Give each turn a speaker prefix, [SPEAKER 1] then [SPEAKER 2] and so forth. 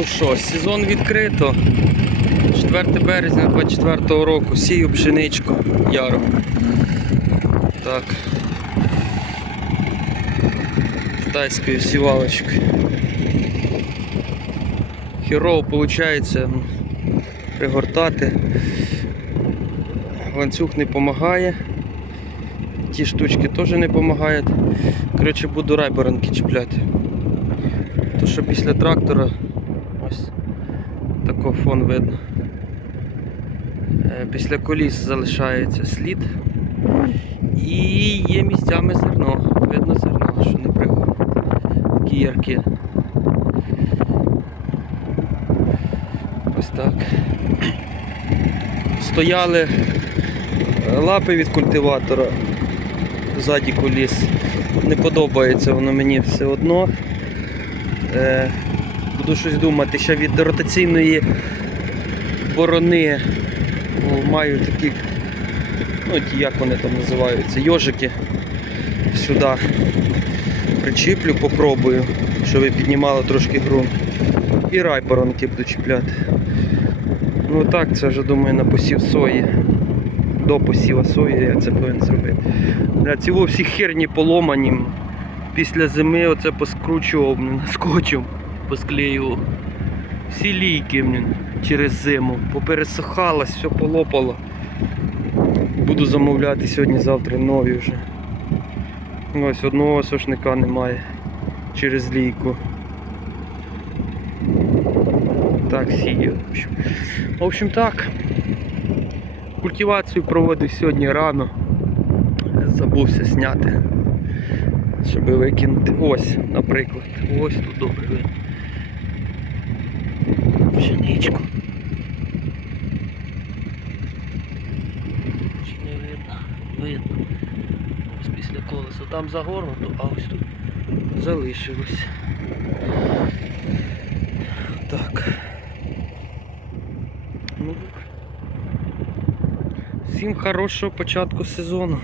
[SPEAKER 1] Ну що, сезон відкрито. 4 березня 24 року. Сію пшеничку яру. Так. Китайською сівалочкою. Хірово виходить пригортати. Ланцюг не допомагає. Ті штучки теж не допомагають. Коротше, буду райборанки чіпляти. То що після трактора такий фон видно. Е, Після коліс залишається слід. І є місцями зерно. Видно зерно, що не пригодно. Такі яркі. Ось так. Стояли е, лапи від культиватора ззаді коліс. Не подобається воно мені все одно. Буду щось думати ще від ротаційної борони. О, маю такі, ну як вони там називаються, йожики. Сюди причіплю, попробую, щоб піднімало трошки ґрунт. І райборонки буду чіпляти. Ну так, це вже думаю на посів сої. До посіва сої я це повинен зробити. Бля, ці всі херні поломані. Після зими оце поскручував блін, посклеював. Всі лійки блін, через зиму. Попересихалось, все полопало. Буду замовляти сьогодні-завтра нові вже. Ось одного сошника немає через лійку. Так, сію. В общем, в общем так. Культивацію проводив сьогодні рано. Забувся зняти. Щоб викинути. Ось, наприклад. Ось тут добре. Пшеничку. Чи не видно? Видно. Ось після колеса. Там загорнуто, а ось тут залишилось. Так. Ну, всім хорошого початку сезону.